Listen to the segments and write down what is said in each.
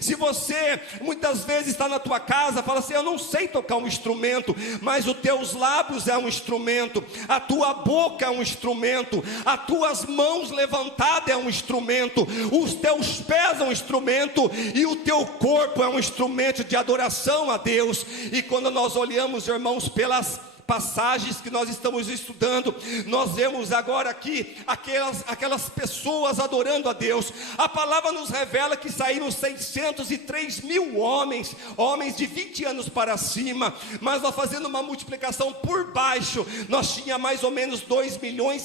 Se você muitas vezes está na tua casa, fala assim: eu não sei tocar um instrumento, mas os teus lábios é um instrumento, a tua boca é um instrumento, as tuas mãos levantadas é um instrumento, os teus pés é um instrumento, e o teu corpo é um instrumento de adoração a Deus. E quando nós olhamos, irmãos, pelas passagens que nós estamos estudando, nós vemos agora aqui aquelas pessoas adorando a Deus. A palavra nos revela que saíram 603 mil homens de 20 anos para cima, mas nós fazendo uma multiplicação por baixo, nós tinha mais ou menos 2,5 milhões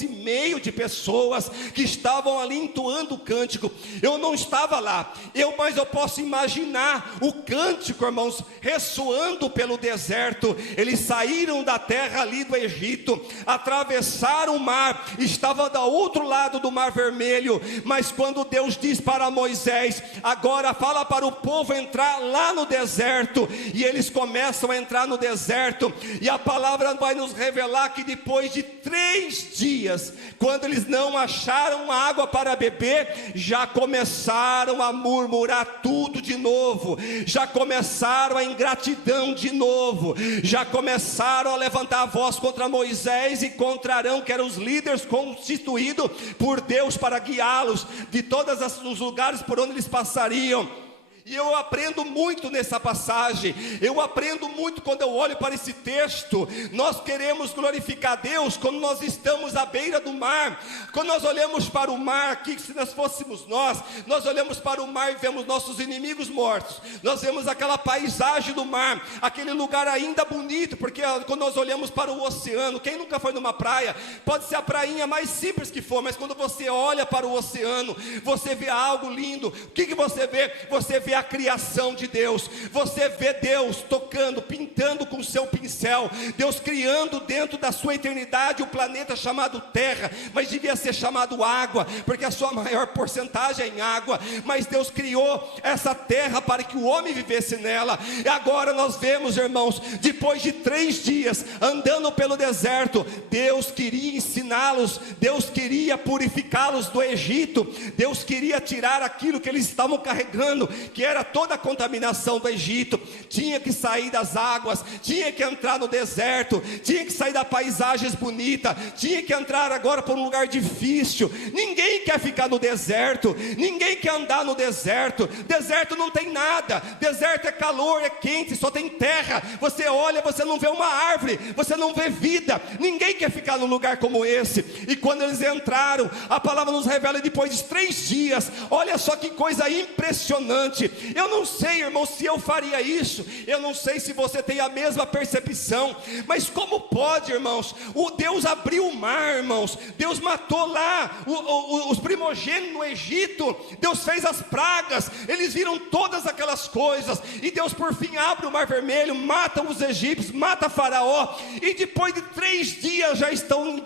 de pessoas que estavam ali entoando o cântico. Eu não estava lá, mas eu posso imaginar o cântico, irmãos, ressoando pelo deserto. Eles saíram da terra ali do Egito, atravessaram o mar, estava do outro lado do Mar Vermelho. Mas quando Deus diz para Moisés: agora fala para o povo entrar lá no deserto, e eles começam a entrar no deserto, e a palavra vai nos revelar que depois de 3 dias, quando eles não acharam água para beber, já começaram a murmurar tudo de novo, já começaram a ingratidão de novo, já começaram a levantar a voz contra Moisés e contra Arão, que eram os líderes constituídos por Deus para guiá-los de todos os lugares por onde eles passariam. E eu aprendo muito nessa passagem, eu aprendo muito quando eu olho para esse texto. Nós queremos glorificar a Deus quando nós estamos à beira do mar. Quando nós olhamos para o mar aqui, se nós fôssemos nós olhamos para o mar e vemos nossos inimigos mortos, nós vemos aquela paisagem do mar, aquele lugar ainda bonito, porque quando nós olhamos para o oceano, quem nunca foi numa praia, pode ser a prainha mais simples que for, mas quando você olha para o oceano, você vê algo lindo. O que você vê? Você vê a criação de Deus, você vê Deus tocando, pintando com o seu pincel, Deus criando dentro da sua eternidade o planeta chamado Terra, mas devia ser chamado água, porque a sua maior porcentagem é em água. Mas Deus criou essa terra para que o homem vivesse nela. E agora nós vemos, irmãos, depois de 3 dias andando pelo deserto, Deus queria ensiná-los, Deus queria purificá-los do Egito, Deus queria tirar aquilo que eles estavam carregando, que era toda a contaminação do Egito. Tinha que sair das águas, tinha que entrar no deserto, tinha que sair das paisagens bonitas, tinha que entrar agora por um lugar difícil. Ninguém quer ficar no deserto, ninguém quer andar no deserto. Deserto não tem nada, deserto é calor, é quente, só tem terra. Você olha, você não vê uma árvore, você não vê vida. Ninguém quer ficar num lugar como esse. E quando eles entraram, a palavra nos revela depois de 3 dias, olha só que coisa impressionante. Eu não sei, irmão, se eu faria isso, eu não sei se você tem a mesma percepção, mas como pode, irmãos? O Deus abriu o mar, irmãos, Deus matou lá os primogênitos no Egito, Deus fez as pragas, eles viram todas aquelas coisas, e Deus por fim abre o Mar Vermelho, mata os egípcios, mata Faraó, e depois de 3 dias já estão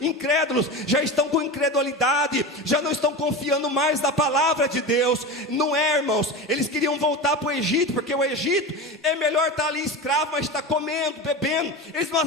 incrédulos, já estão com incredulidade, já não estão confiando mais na palavra de Deus. Não é, irmãos, eles queriam voltar para o Egito, porque o Egito é melhor estar ali escravo, mas está comendo, bebendo.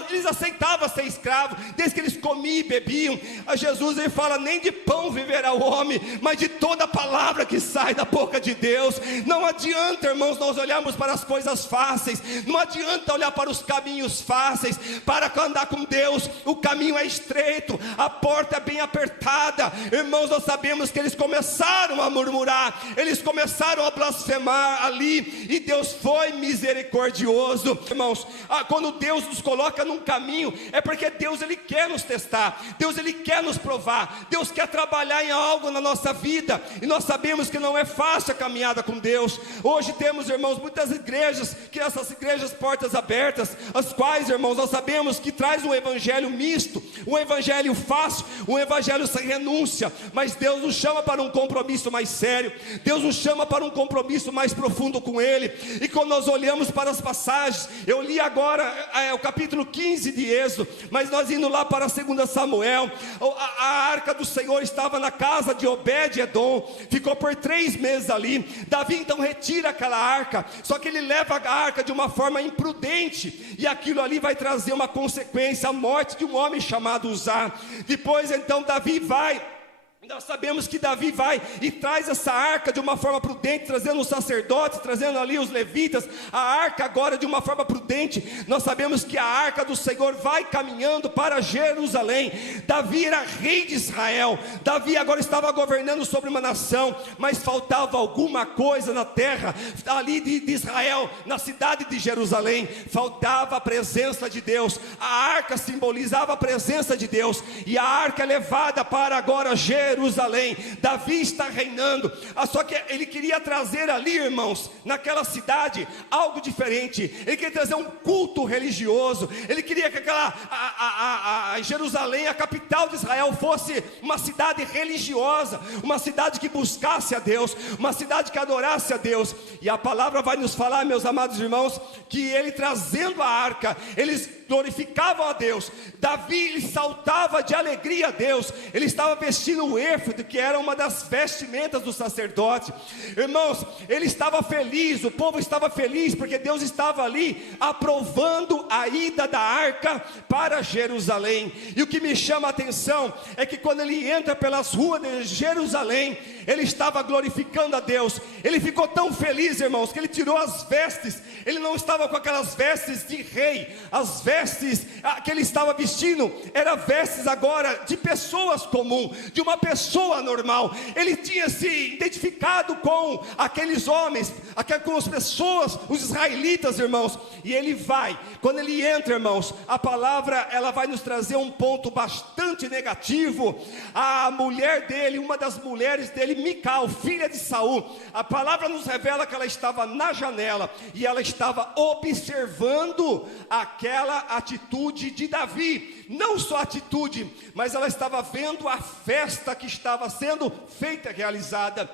Eles aceitavam ser escravos, desde que eles comiam e bebiam. A Jesus ele fala: nem de pão viverá o homem, mas de toda a palavra que sai da boca de Deus. Não adianta, irmãos, nós olharmos para as coisas fáceis, não adianta olhar para os caminhos fáceis. Para andar com Deus, o caminho é estreito, a porta é bem apertada. Irmãos, nós sabemos que eles começaram a murmurar, eles começaram a blasfemar ali, e Deus foi misericordioso. Irmãos, quando Deus nos coloca num caminho, é porque Deus ele quer nos testar, Deus ele quer nos provar, Deus quer trabalhar em algo na nossa vida, e nós sabemos que não é fácil a caminhada com Deus. Hoje temos, irmãos, muitas igrejas, que essas igrejas portas abertas, as quais, irmãos, nós sabemos que traz um evangelho misto, um evangelho fácil, um evangelho sem renúncia. Mas Deus nos chama para um compromisso mais sério, Deus nos chama para um compromisso mais profundo com Ele. E quando nós olhamos para as passagens, eu li agora o capítulo 15 de Êxodo, mas nós indo lá para 2 Samuel, a arca do Senhor estava na casa de Obed-Edom, ficou por 3 meses ali. Davi então retira aquela arca, só que ele leva a arca de uma forma imprudente, e aquilo ali vai trazer uma consequência, a morte de um homem chamado Uzá. Depois então Davi vai Nós sabemos que Davi vai e traz essa arca de uma forma prudente, trazendo os sacerdotes, trazendo ali os levitas, a arca agora de uma forma prudente. Nós sabemos que a arca do Senhor vai caminhando para Jerusalém. Davi era rei de Israel, Davi agora estava governando sobre uma nação, mas faltava alguma coisa na terra, ali de Israel, na cidade de Jerusalém, faltava a presença de Deus. A arca simbolizava a presença de Deus, e a arca é levada para agora Jerusalém. Davi está reinando, só que ele queria trazer ali, irmãos, naquela cidade, algo diferente. Ele queria trazer um culto religioso. Ele queria que Jerusalém, a capital de Israel, fosse uma cidade religiosa, uma cidade que buscasse a Deus, uma cidade que adorasse a Deus. E a palavra vai nos falar, meus amados irmãos, que ele trazendo a arca, eles glorificavam a Deus. Davi, ele saltava de alegria a Deus. Ele estava vestindo o éfode, que era uma das vestimentas do sacerdote. Irmãos, ele estava feliz, o povo estava feliz, porque Deus estava ali aprovando a ida da arca para Jerusalém. E o que me chama a atenção é que quando ele entra pelas ruas de Jerusalém, ele estava glorificando a Deus. Ele ficou tão feliz, irmãos, que ele tirou as vestes. Ele não estava com aquelas vestes de rei. As vestes que ele estava vestindo eram vestes agora de pessoas comuns, de uma pessoa normal. Ele tinha se identificado com aqueles homens, com as pessoas, os israelitas, irmãos. E ele vai, quando ele entra, irmãos, a palavra ela vai nos trazer um ponto bastante negativo. A mulher dele, uma das mulheres dele, Mical, filha de Saul, a palavra nos revela que ela estava na janela e ela estava observando aquela atitude de Davi. Não só a atitude, mas ela estava vendo a festa que estava sendo feita, realizada.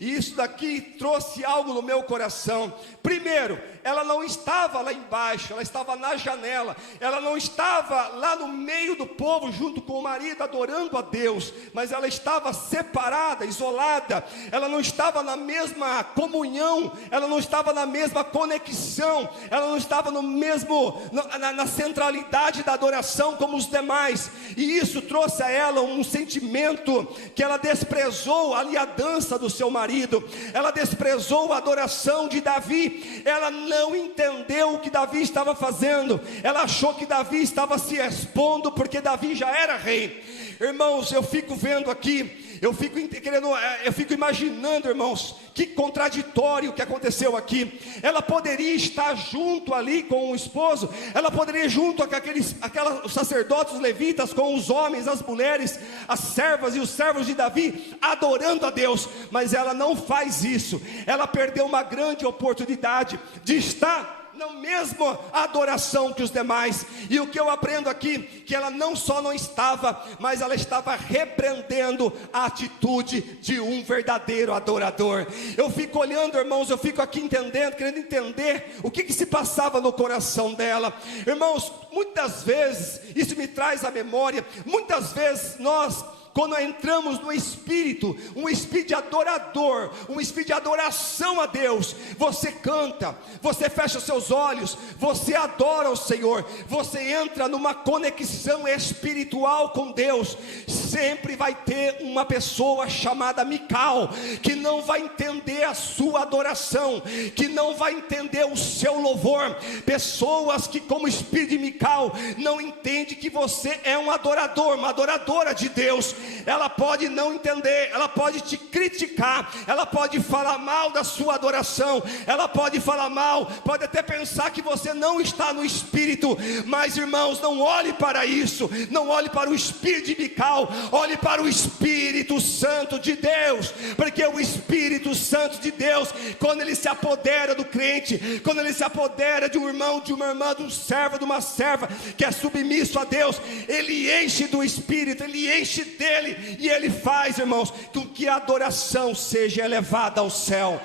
E isso daqui trouxe algo no meu coração. Primeiro, ela não estava lá embaixo, ela estava na janela. Ela não estava lá no meio do povo junto com o marido adorando a Deus, mas ela estava separada, isolada. Ela não estava na mesma comunhão, ela não estava na mesma conexão, ela não estava no mesmo na centralidade da adoração como os demais. E isso trouxe a ela um sentimento que ela desprezou ali a dança do seu marido, ela desprezou a adoração de Davi. Ela não entendeu o que Davi estava fazendo. Ela achou que Davi estava se expondo porque Davi já era rei. Irmãos, eu fico vendo aqui, eu fico imaginando, irmãos, que contraditório que aconteceu aqui. Ela poderia estar junto ali com o esposo, ela poderia junto com os sacerdotes, os levitas, com os homens, as mulheres, as servas e os servos de Davi, adorando a Deus, mas ela não faz isso. Ela perdeu uma grande oportunidade de estar na mesma adoração que os demais. E o que eu aprendo aqui, que ela não só não estava, mas ela estava repreendendo a atitude de um verdadeiro adorador. Eu fico olhando, irmãos, eu fico aqui entendendo, querendo entender o que se passava no coração dela. Irmãos, muitas vezes, isso me traz à memória, muitas vezes nós, quando entramos no espírito, um espírito de adorador, um espírito de adoração a Deus, você canta, você fecha seus olhos, você adora o Senhor, você entra numa conexão espiritual com Deus. Sempre vai ter uma pessoa chamada Mical, que não vai entender a sua adoração, que não vai entender o seu louvor. Pessoas que, como o espírito de Mical, não entende que você é um adorador, uma adoradora de Deus. Ela pode não entender, ela pode te criticar, ela pode falar mal da sua adoração, ela pode falar mal, pode até pensar que você não está no espírito. Mas, irmãos, não olhe para isso, não olhe para o espírito de Mical, olhe para o Espírito Santo de Deus, porque o Espírito Santo de Deus, quando ele se apodera do crente, quando ele se apodera de um irmão, de uma irmã, de um servo, de uma serva que é submisso a Deus, ele enche do Espírito, ele enche dele, e ele faz, irmãos, com que a adoração seja elevada ao céu.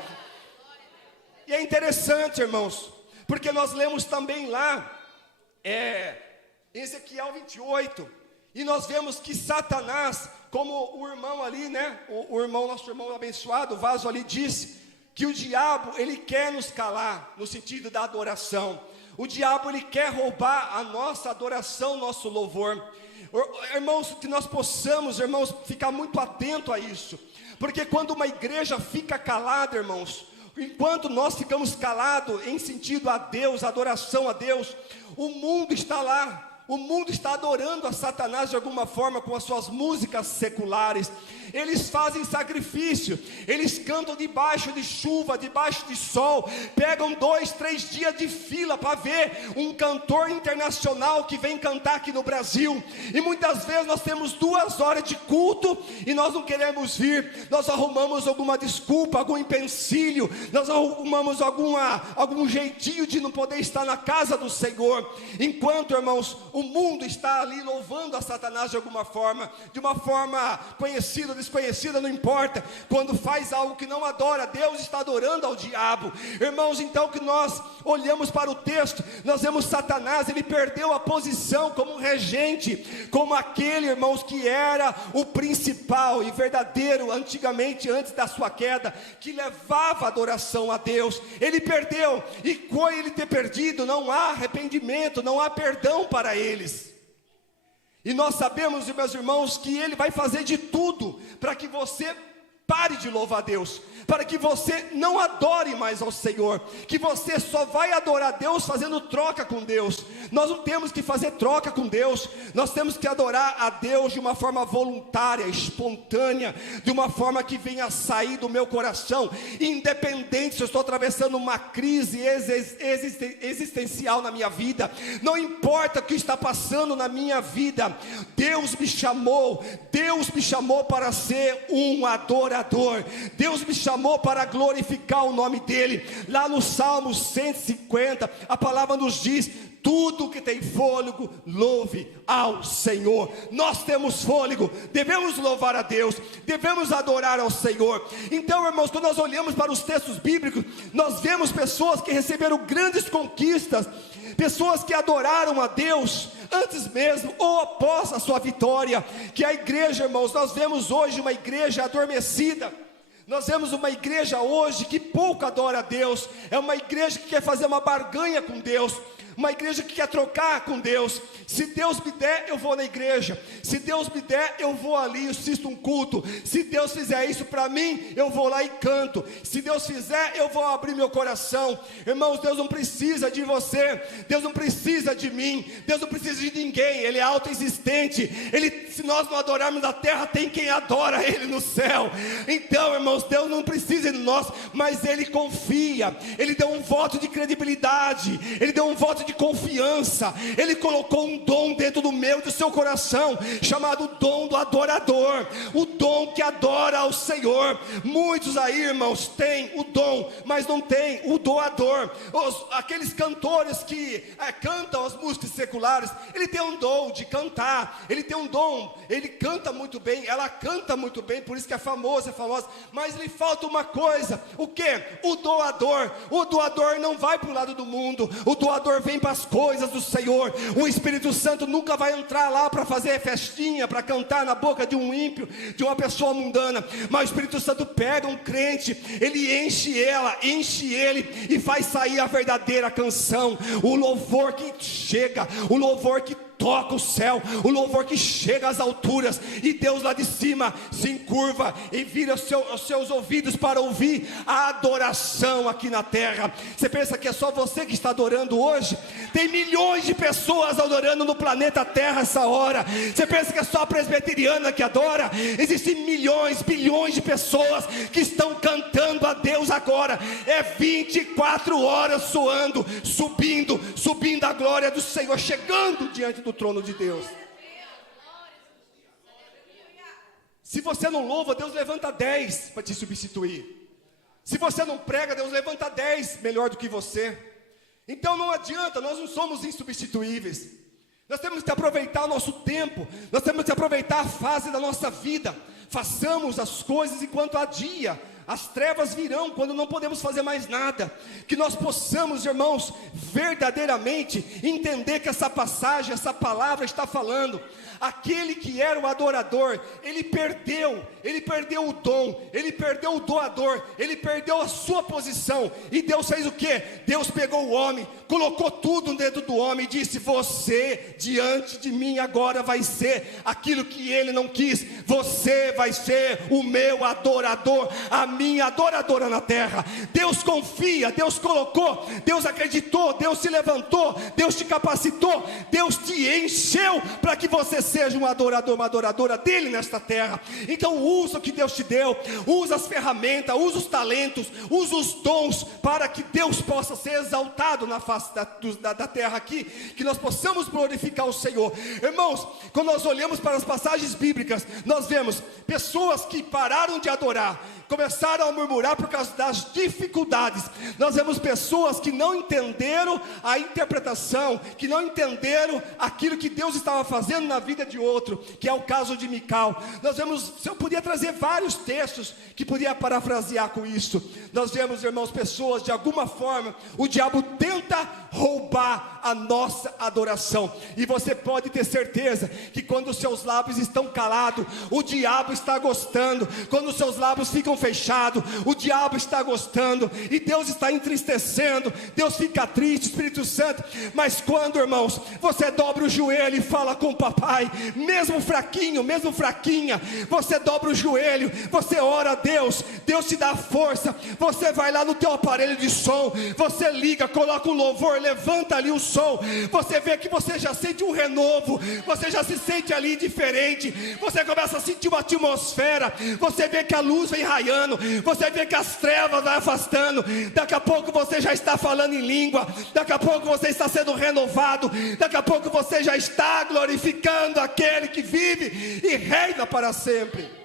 E é interessante, irmãos, porque nós lemos também lá em Ezequiel 28, e nós vemos que Satanás, como o irmão ali, né, nosso irmão abençoado, o vaso ali, disse que o diabo, ele quer nos calar, no sentido da adoração. O diabo, ele quer roubar a nossa adoração, nosso louvor. Irmãos, que nós possamos, irmãos, ficar muito atento a isso. Porque quando uma igreja fica calada, irmãos, enquanto nós ficamos calados em sentido a Deus, adoração a Deus, o mundo está lá. O mundo está adorando a Satanás de alguma forma com as suas músicas seculares. Eles fazem sacrifício, eles cantam debaixo de chuva, debaixo de sol, pegam 2, 3 dias de fila para ver um cantor internacional que vem cantar aqui no Brasil. E muitas vezes nós temos 2 horas de culto e nós não queremos vir. Nós arrumamos alguma desculpa, algum empecilho, nós arrumamos algum jeitinho de não poder estar na casa do Senhor. Enquanto, irmãos, o mundo está ali louvando a Satanás de alguma forma, de uma forma conhecida, desconhecida, não importa. Quando faz algo que não adora a Deus, está adorando ao diabo. Irmãos, então que nós olhamos para o texto, nós vemos Satanás, ele perdeu a posição como regente, como aquele, irmãos, que era o principal e verdadeiro, antigamente, antes da sua queda, que levava adoração a Deus. Ele perdeu, e com ele ter perdido, não há arrependimento, não há perdão para eles. E nós sabemos, meus irmãos, que ele vai fazer de tudo para que você pare de louvar a Deus, para que você não adore mais ao Senhor, que você só vai adorar a Deus fazendo troca com Deus. Nós não temos que fazer troca com Deus, nós temos que adorar a Deus de uma forma voluntária, espontânea, de uma forma que venha a sair do meu coração, independente se eu estou atravessando uma crise existencial na minha vida, não importa o que está passando na minha vida, Deus me chamou para ser um adorador. Deus me chamou para glorificar o nome dele. Lá no Salmo 150, a palavra nos diz: tudo que tem fôlego, louve ao Senhor. Nós temos fôlego, devemos louvar a Deus, devemos adorar ao Senhor. Então, irmãos, quando nós olhamos para os textos bíblicos, nós vemos pessoas que receberam grandes conquistas, pessoas que adoraram a Deus antes mesmo ou após a sua vitória. Que a igreja, irmãos, nós vemos hoje uma igreja adormecida. Nós vemos uma igreja hoje que pouco adora a Deus. É uma igreja que quer fazer uma barganha com Deus, uma igreja que quer trocar com Deus. Se Deus me der, eu vou na igreja. Se Deus me der, eu vou ali e assisto um culto. Se Deus fizer isso para mim, eu vou lá e canto. Se Deus fizer, eu vou abrir meu coração. Irmãos, Deus não precisa de você, Deus não precisa de mim, Deus não precisa de ninguém. Ele é autoexistente. Se nós não adorarmos na terra, tem quem adora Ele no céu. Então, irmãos, Deus não precisa de nós, mas Ele confia. Ele deu um voto de credibilidade, Ele deu um voto de confiança. Ele colocou um dom dentro do meu e do seu coração, chamado dom do adorador, o dom que adora ao Senhor. Muitos aí, irmãos, têm o dom, mas não tem o doador. Aqueles cantores que cantam as músicas seculares, ele tem um dom de cantar, ele tem um dom, ele canta muito bem, ela canta muito bem, por isso que é famosa, mas lhe falta uma coisa. O que? O doador. O doador não vai para o lado do mundo, o doador vem para as coisas do Senhor. O Espírito Santo nunca vai entrar lá para fazer festinha, para cantar na boca de um ímpio, de uma pessoa mundana. Mas o Espírito Santo pega um crente, ele enche ele e faz sair a verdadeira canção, o louvor que chega, o louvor que toca o céu, o louvor que chega às alturas, e Deus lá de cima se encurva e vira os seus ouvidos para ouvir a adoração aqui na terra. Você pensa que é só você que está adorando hoje? Tem milhões de pessoas adorando no planeta Terra essa hora. Você pensa que é só a presbiteriana que adora? Existem milhões, bilhões de pessoas que estão cantando a Deus agora. É 24 horas soando, subindo a glória do Senhor, chegando diante do trono de Deus. Se você não louva, Deus levanta 10 para te substituir. Se você não prega, Deus levanta 10 melhor do que você. Então não adianta, nós não somos insubstituíveis. Nós temos que aproveitar o nosso tempo, nós temos que aproveitar a fase da nossa vida. Façamos as coisas enquanto há dia. As trevas virão quando não podemos fazer mais nada. Que nós possamos, irmãos, verdadeiramente entender que essa passagem, essa palavra está falando. Aquele que era o adorador, ele perdeu ele perdeu o dom, ele perdeu o doador, ele perdeu a sua posição. E Deus fez o quê? Deus pegou o homem, colocou tudo dentro do homem e disse: você diante de mim agora vai ser aquilo que ele não quis. Você vai ser o meu adorador, a minha adoradora na terra. Deus confia, Deus colocou, Deus acreditou, Deus se levantou, Deus te capacitou, Deus te encheu para que você seja um adorador, uma adoradora dele nesta terra. Então usa o que Deus te deu, usa as ferramentas, usa os talentos, usa os dons, para que Deus possa ser exaltado na face da terra aqui, que nós possamos glorificar o Senhor. Irmãos, quando nós olhamos para as passagens bíblicas, nós vemos pessoas que pararam de adorar, começaram a murmurar por causa das dificuldades. Nós vemos pessoas que não entenderam a interpretação, que não entenderam aquilo que Deus estava fazendo na vida de outro, que é o caso de Mical. Nós vemos, se eu podia trazer vários textos que podia parafrasear com isso. Nós vemos, irmãos, pessoas, de alguma forma, o diabo tenta roubar a nossa adoração, e você pode ter certeza que quando os seus lábios estão calados, o diabo está gostando. Quando os seus lábios ficam fechados, o diabo está gostando, e Deus está entristecendo, Deus fica triste, Espírito Santo. Mas quando, irmãos, você dobra o joelho e fala com o papai, mesmo fraquinho, mesmo fraquinha, você dobra o joelho, você ora a Deus, Deus te dá força. Você vai lá no teu aparelho de som, você liga, coloca um louvor, levanta ali o som, você vê que você já sente um renovo, você já se sente ali diferente, você começa a sentir uma atmosfera, você vê que a luz vem raiando, você vê que as trevas vão afastando, daqui a pouco você já está falando em língua, daqui a pouco você está sendo renovado, daqui a pouco você já está glorificando aquele que vive e reina para sempre.